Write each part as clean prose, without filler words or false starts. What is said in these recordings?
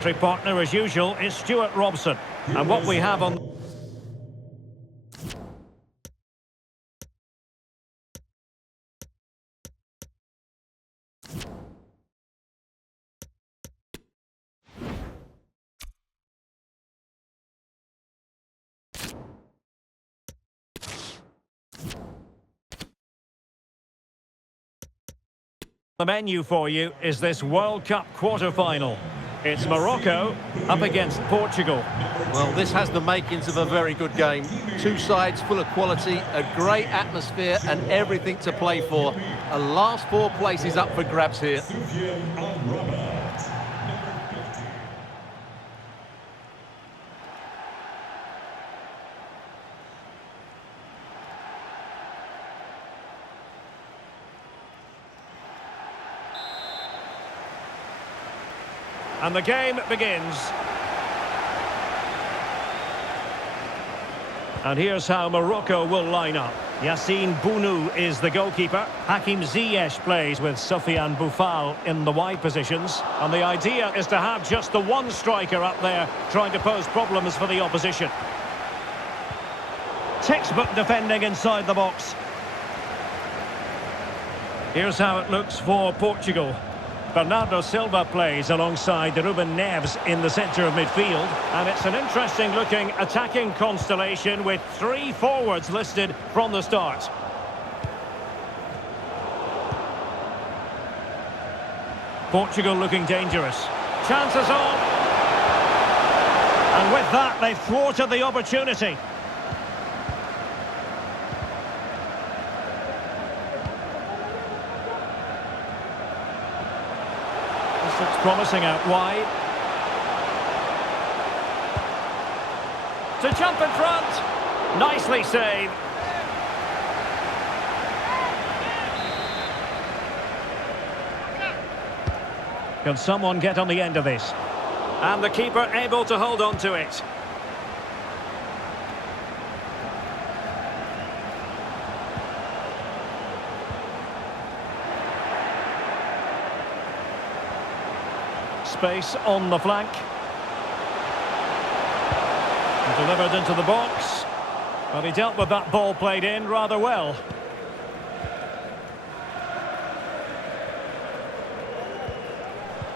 Partner, as usual, is Stuart Robson. And what we have on the menu for you is this World Cup quarter-final. It's Morocco up against Portugal. Well, this has the makings of a very good game. Two sides full of quality, a great atmosphere and everything to play for. A last four places up for grabs here. And the game begins. And here's how Morocco will line up. Yassine Bounou is the goalkeeper. Hakim Ziyech plays with Sofiane Boufal in the wide positions. And the idea is to have just the one striker up there trying to pose problems for the opposition. Textbook defending inside the box. Here's how it looks for Portugal. Bernardo Silva plays alongside Ruben Neves in the centre of midfield. And it's an interesting looking attacking constellation with three forwards listed from the start. Portugal looking dangerous. Chances on. And with that, they've thwarted the opportunity. Looks promising out wide. To jump in front. Nicely saved. Can someone get on the end of this? And the keeper able to hold on to it. Space on the flank. Delivered into the box. But he dealt with that ball played in rather well.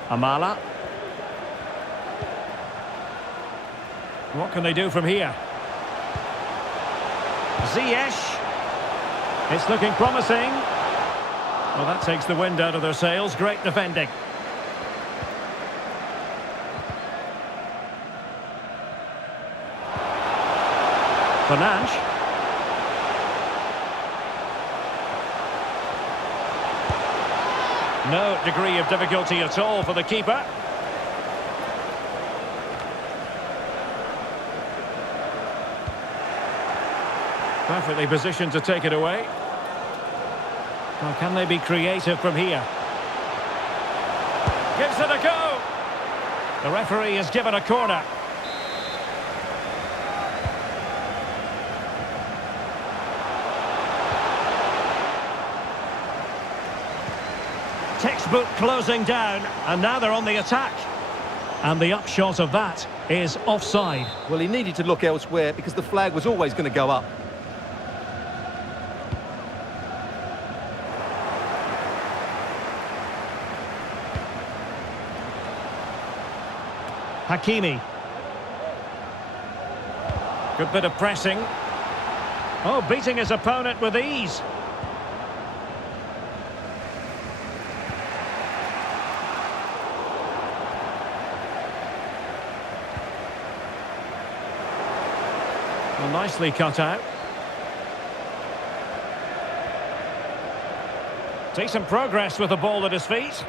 Amala. What can they do from here? Ziyech. It's looking promising. Well, that takes the wind out of their sails. Great defending. Fernandes. No degree of difficulty at all for the keeper. Perfectly positioned to take it away. Well, can they be creative from here? Gives it a go. The referee has given a corner. Textbook closing down, and now they're on the attack. And the upshot of that is offside. Well, he needed to look elsewhere because the flag was always going to go up. Hakimi. Good bit of pressing. Oh, beating his opponent with ease. Well, nicely cut out. Decent progress with the ball at his feet.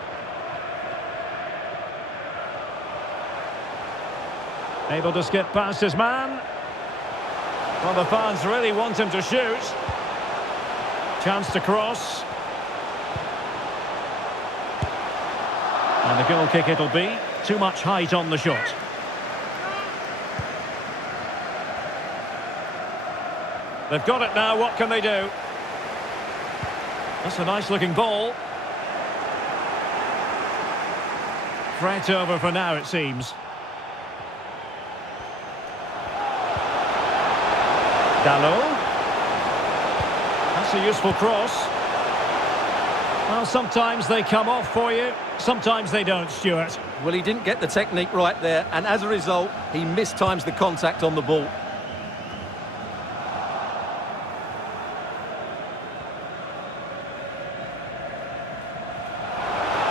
Able to skip past his man. Well, the fans really want him to shoot. Chance to cross. And the goal kick it'll be. Too much height on the shot. They've got it now, what can they do? That's a nice looking ball. Threat over for now, it seems. Dalot. That's a useful cross. Well, sometimes they come off for you, sometimes they don't, Stuart. Well, he didn't get the technique right there, and as a result, he mistimes the contact on the ball.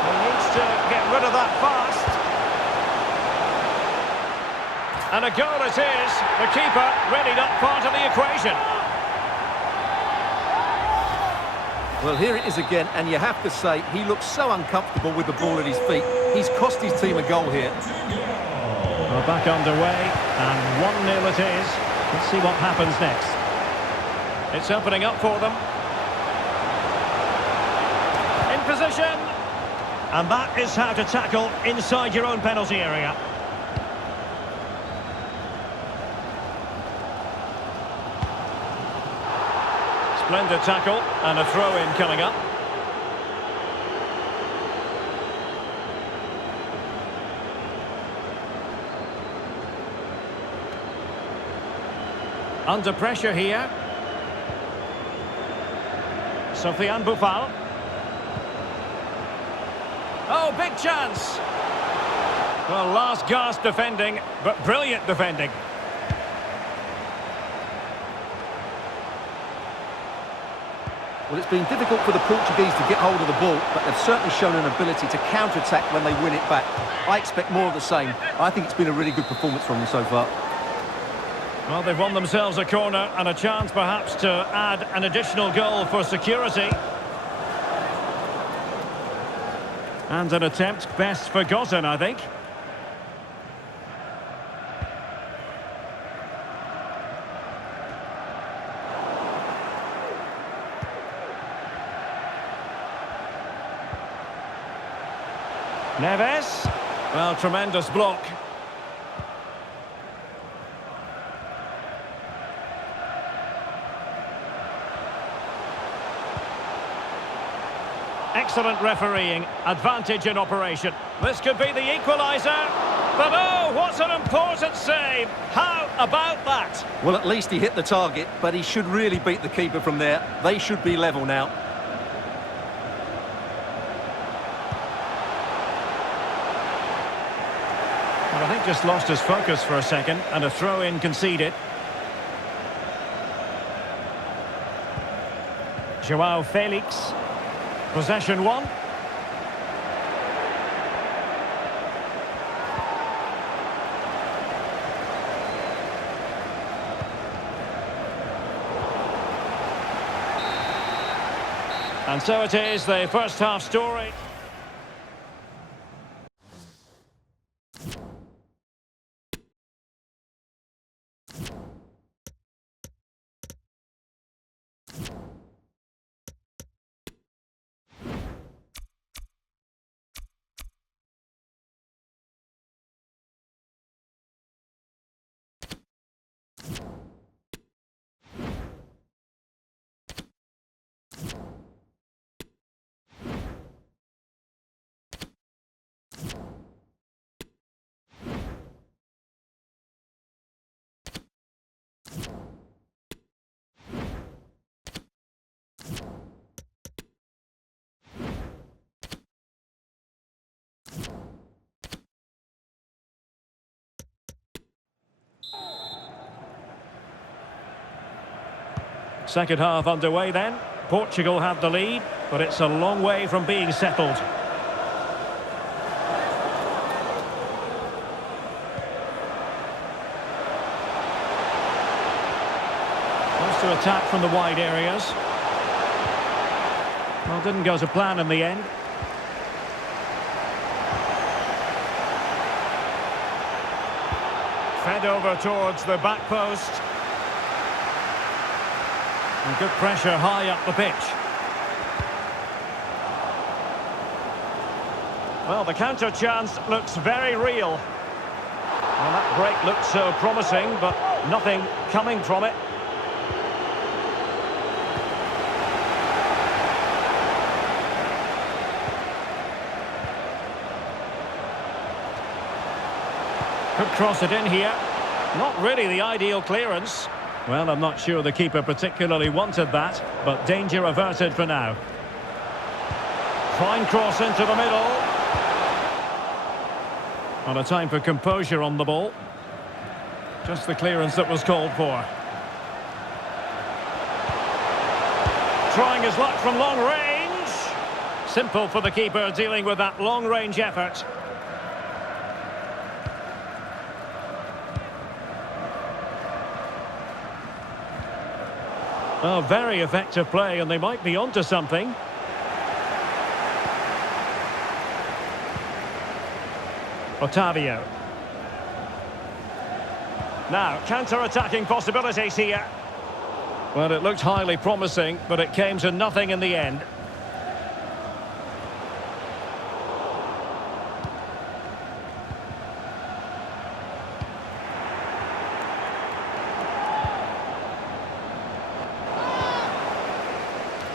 He needs to get rid of that fast. And a goal it is. The keeper really not part of the equation. Well, here it is again, and you have to say, he looks so uncomfortable with the ball at his feet. He's cost his team a goal here. Well, back underway, and 1-0 it is. Let's see what happens next. It's opening up for them. In position. And that is how to tackle inside your own penalty area. Splendid tackle, and a throw-in coming up. Under pressure here. Sofiane Boufal. Oh, big chance! Well, last gasp defending, but brilliant defending. Well, it's been difficult for the Portuguese to get hold of the ball, but they've certainly shown an ability to counter-attack when they win it back. I expect more of the same. I think it's been a really good performance from them so far. Well, they've won themselves a corner and a chance perhaps to add an additional goal for security. And an attempt best forgotten, I think. Neves. Well, tremendous block. Excellent refereeing, advantage in operation. This could be the equaliser. But oh, what an important save. How about that? Well, at least he hit the target, but he should really beat the keeper from there. They should be level now. Well, I think just lost his focus for a second, and a throw-in conceded. Joao Felix. Possession one. And so it is, the first half story. Second half underway then. Portugal have the lead, but it's a long way from being settled. Wants to attack from the wide areas. Well, didn't go to plan in the end. Fed over towards the back post. And good pressure high up the pitch. Well, the counter chance looks very real. Well, that break looked so promising, but nothing coming from it. Could cross it in here. Not really the ideal clearance. Well, I'm not sure the keeper particularly wanted that, but danger averted for now. Fine cross into the middle. And a time for composure on the ball. Just the clearance that was called for. Trying his luck from long range. Simple for the keeper dealing with that long-range effort. Oh, very effective play, and they might be onto something. Otavio. Now, counter-attacking possibilities here. Well, it looked highly promising, but it came to nothing in the end.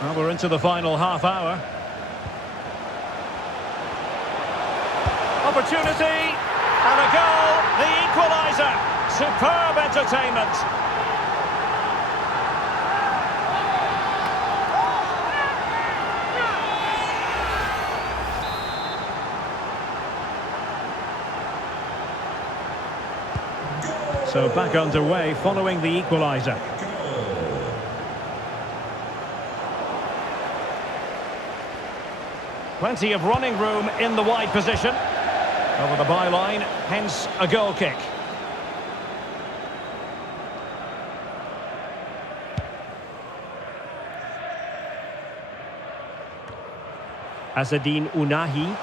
Well, we're into the final half hour. Opportunity, and a goal, the equaliser. Superb entertainment. So back underway following the equaliser. Plenty of running room in the wide position. Over the byline, hence a goal kick. Azzedine Ounahi.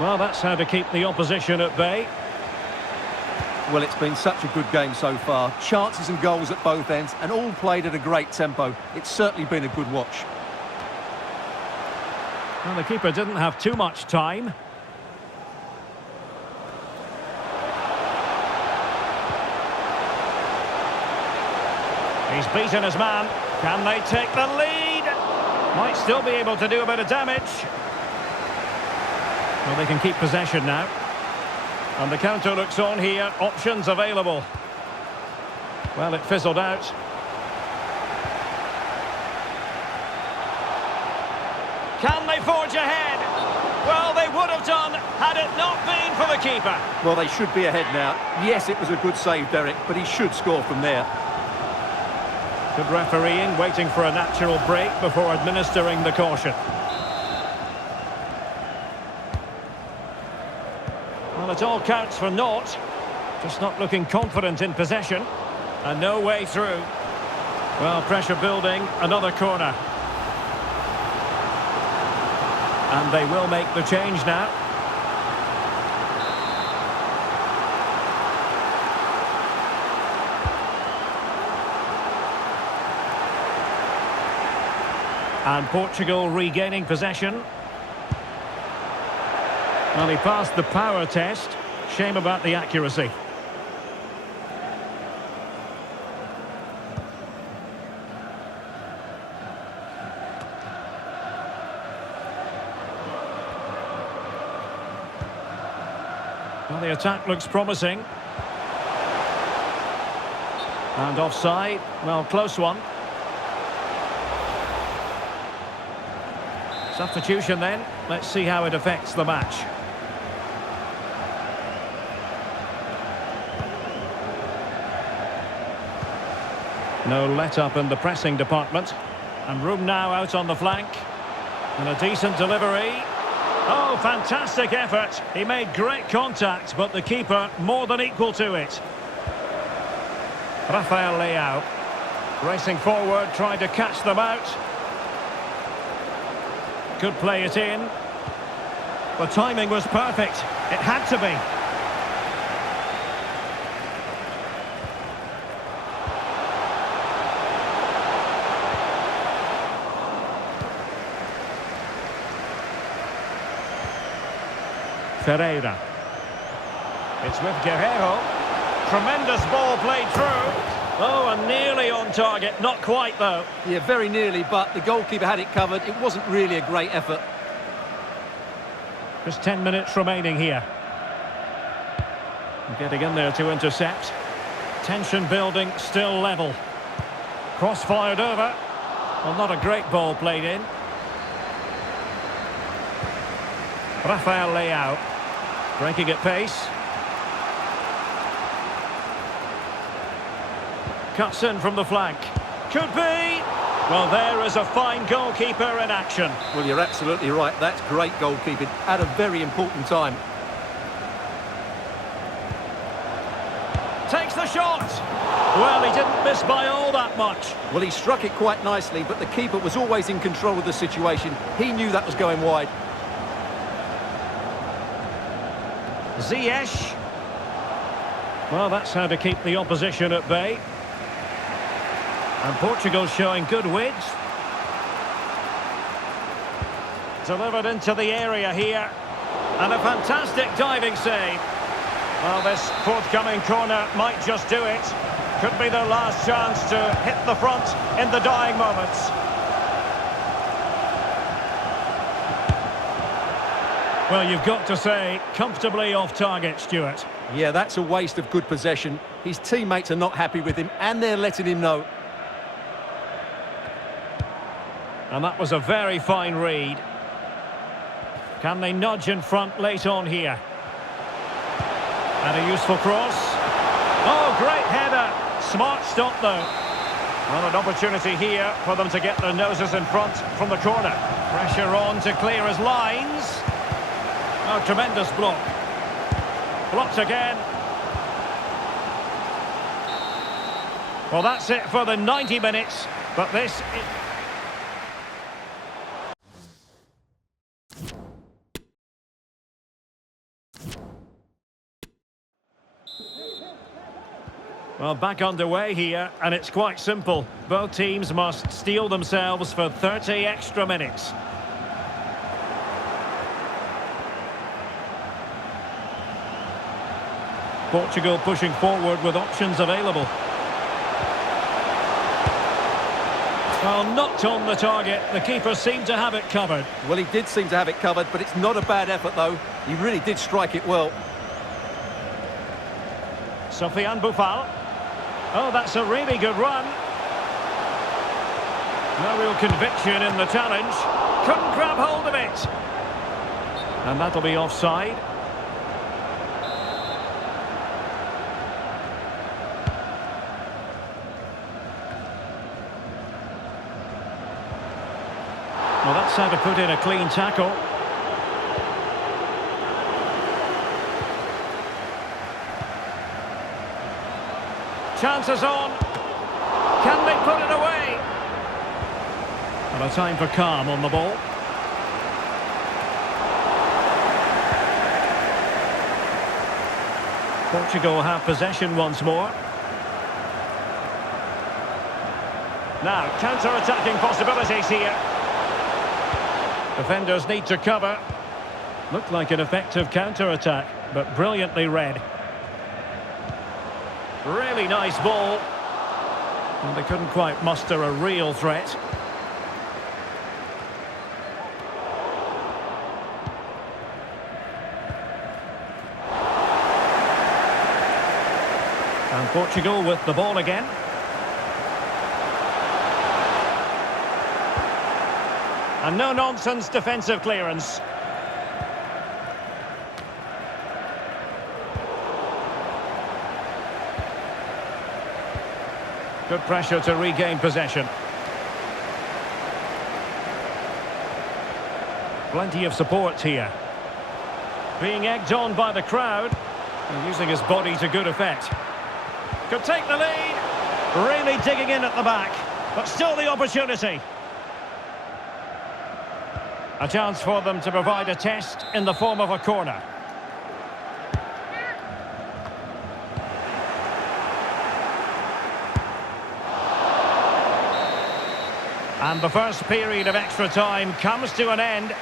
Well, that's how to keep the opposition at bay. Well, it's been such a good game so far. Chances and goals at both ends, and all played at a great tempo. It's certainly been a good watch. Well, the keeper didn't have too much time. He's beaten his man. Can they take the lead? Might still be able to do a bit of damage. Well, they can keep possession now. And the counter looks on here. Options available. Well, it fizzled out. Can they forge ahead? Well, they would have done had it not been for the keeper. Well, they should be ahead now. Yes, it was a good save, Derek, but he should score from there. Good refereeing, waiting for a natural break before administering the caution. Well, it all counts for naught. Just not looking confident in possession. And no way through. Well, pressure building, another corner. And they will make the change now. And Portugal regaining possession. Well, he passed the power test. Shame about the accuracy. Well, the attack looks promising. And offside. Well, close one. Substitution then. Let's see how it affects the match. No let-up in the pressing department. And room now out on the flank. And a decent delivery. Oh, fantastic effort. He made great contact, but the keeper more than equal to it. Rafael Leao. Racing forward, trying to catch them out. Could play it in. The timing was perfect. It had to be. Ferreira. It's with Guerrero. Tremendous ball played through. Oh, and nearly on target. Not quite, though. Yeah, very nearly, but the goalkeeper had it covered. It wasn't really a great effort. Just 10 minutes remaining here. Getting in there to intercept. Tension building, still level. Cross fired over. Well, not a great ball played in. Rafael Leao. Breaking at pace. Cuts in from the flank. Could be! Well, there is a fine goalkeeper in action. Well, you're absolutely right. That's great goalkeeping at a very important time. Takes the shot! Well, he didn't miss by all that much. Well, he struck it quite nicely, but the keeper was always in control of the situation. He knew that was going wide. Ziyech. Well, that's how to keep the opposition at bay. And Portugal showing good width. Delivered into the area here. And a fantastic diving save. Well, this forthcoming corner might just do it. Could be their last chance to hit the front in the dying moments. Well, you've got to say, comfortably off target, Stuart. Yeah, that's a waste of good possession. His teammates are not happy with him, and they're letting him know. And that was a very fine read. Can they nudge in front late on here? And a useful cross. Oh, great header. Smart stop, though. Well, an opportunity here for them to get their noses in front from the corner. Pressure on to clear his lines. Oh, tremendous block. Blocked again. Well, that's it for the 90 minutes. But this... Well, back underway here, and it's quite simple. Both teams must steel themselves for 30 extra minutes. Portugal pushing forward with options available. Well, knocked on the target. The keeper seemed to have it covered. Well, he did seem to have it covered, but it's not a bad effort, though. He really did strike it well. Sofiane Boufal. Oh, that's a really good run. No real conviction in the challenge. Couldn't grab hold of it. And that'll be offside. Well, that's how to put in a clean tackle. Chances on. Can they put it away? And a time for calm on the ball. Portugal have possession once more. Now, counter-attacking possibilities here. Defenders need to cover. Looked like an effective counter-attack, but brilliantly read. Really nice ball. And they couldn't quite muster a real threat. And Portugal with the ball again. And no-nonsense defensive clearance. Good pressure to regain possession. Plenty of support here. Being egged on by the crowd. And using his body to good effect. Could take the lead. Really digging in at the back. But still the opportunity. A chance for them to provide a test in the form of a corner. And the first period of extra time comes to an end.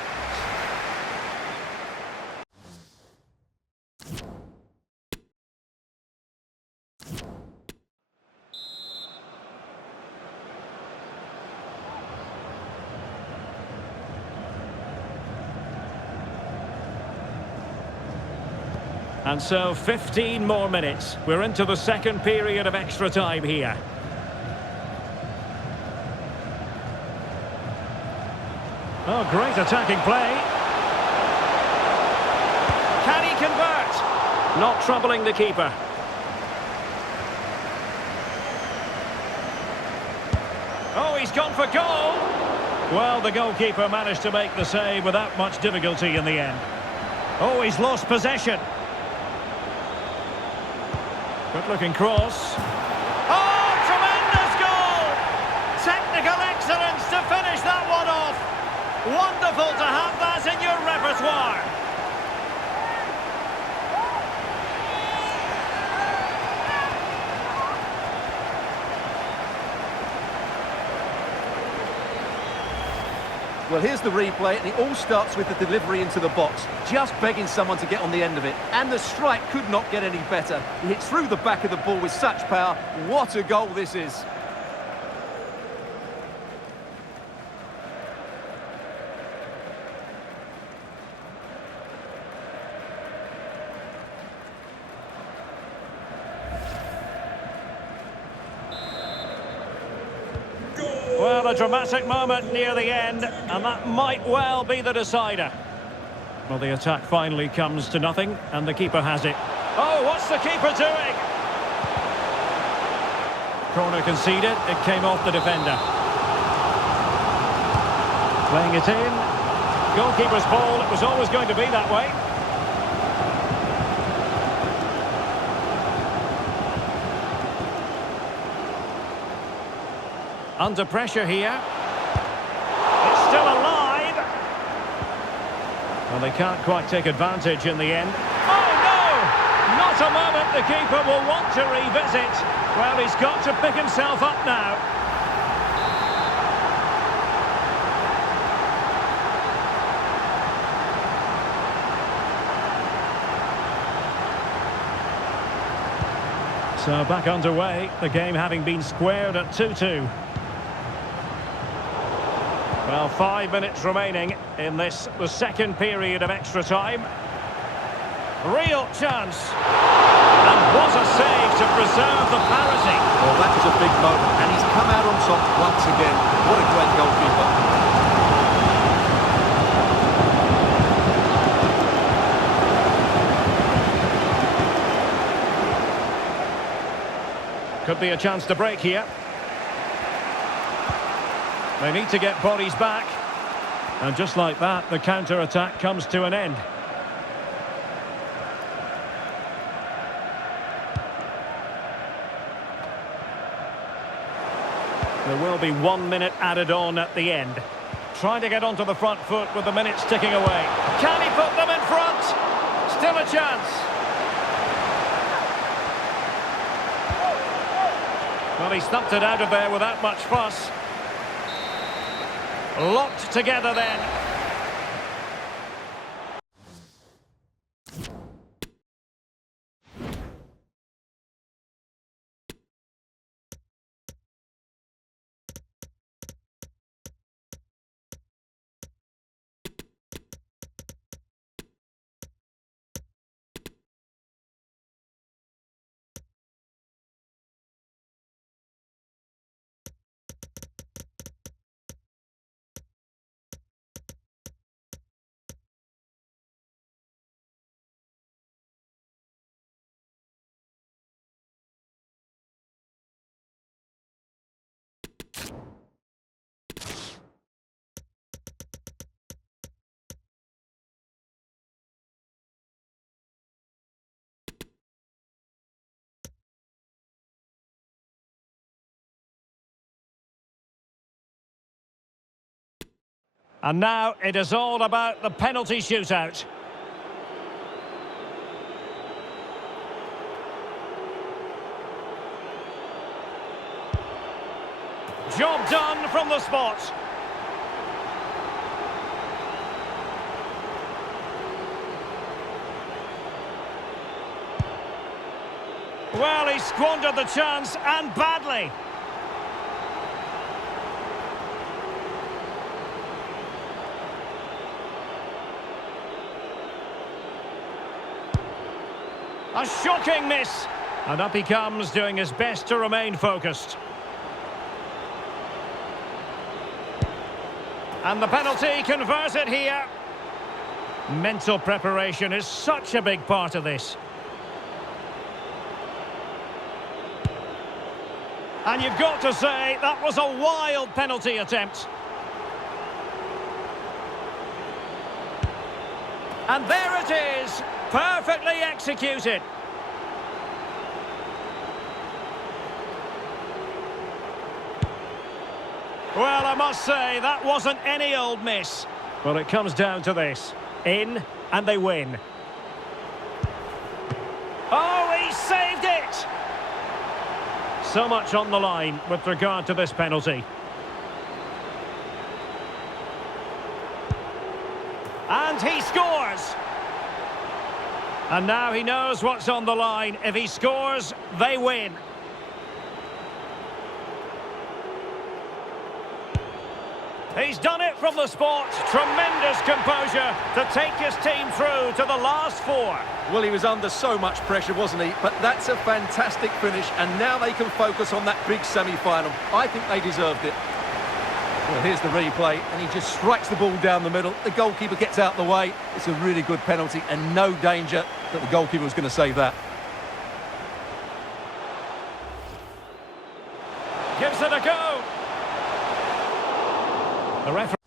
And so 15 more minutes. We're into the second period of extra time here. Oh, great attacking play. Can he convert? Not troubling the keeper. Oh, he's gone for goal. Well, the goalkeeper managed to make the save without much difficulty in the end. Oh, he's lost possession. Good-looking cross. Oh, tremendous goal! Technical excellence to finish that one off. Wonderful to have that in your repertoire. Well, here's the replay, and it all starts with the delivery into the box. Just begging someone to get on the end of it. And the strike could not get any better. He hit through the back of the ball with such power. What a goal this is. Well, a dramatic moment near the end, and that might well be the decider. Well, the attack finally comes to nothing, and the keeper has it. Oh, what's the keeper doing? Corner conceded, it came off the defender. Playing it in. Goalkeeper's ball, it was always going to be that way. Under pressure here. It's still alive. Well, they can't quite take advantage in the end. Oh, no! Not a moment the keeper will want to revisit. Well, he's got to pick himself up now. So back underway, the game having been squared at 2-2. Well, 5 minutes remaining in this, the second period of extra time. Real chance. And what a save to preserve the parity. Well, that is a big moment, and he's come out on top once again. What a great goalkeeper. Could be a chance to break here. They need to get bodies back. And just like that, the counter-attack comes to an end. There will be 1 minute added on at the end. Trying to get onto the front foot with the minutes ticking away. Can he put them in front? Still a chance. Well, he stumped it out of there without much fuss. Locked together then. And now it is all about the penalty shootout. Job done from the spot. Well, he squandered the chance, and badly. A shocking miss. And up he comes, doing his best to remain focused. And the penalty converted here. Mental preparation is such a big part of this. And you've got to say, that was a wild penalty attempt. And there it is, perfectly executed. Well, I must say, that wasn't any old miss. Well, it comes down to this. In, and they win. Oh, he saved it! So much on the line with regard to this penalty. And he scores! And now he knows what's on the line. If he scores, they win. He's done it from the spot. Tremendous composure to take his team through to the last four. Well, he was under so much pressure, wasn't he? But that's a fantastic finish, and now they can focus on that big semi-final. I think they deserved it. Well, here's the replay, and he just strikes the ball down the middle. The goalkeeper gets out the way. It's a really good penalty, and no danger that the goalkeeper was going to save that. Gives it a go. The referee.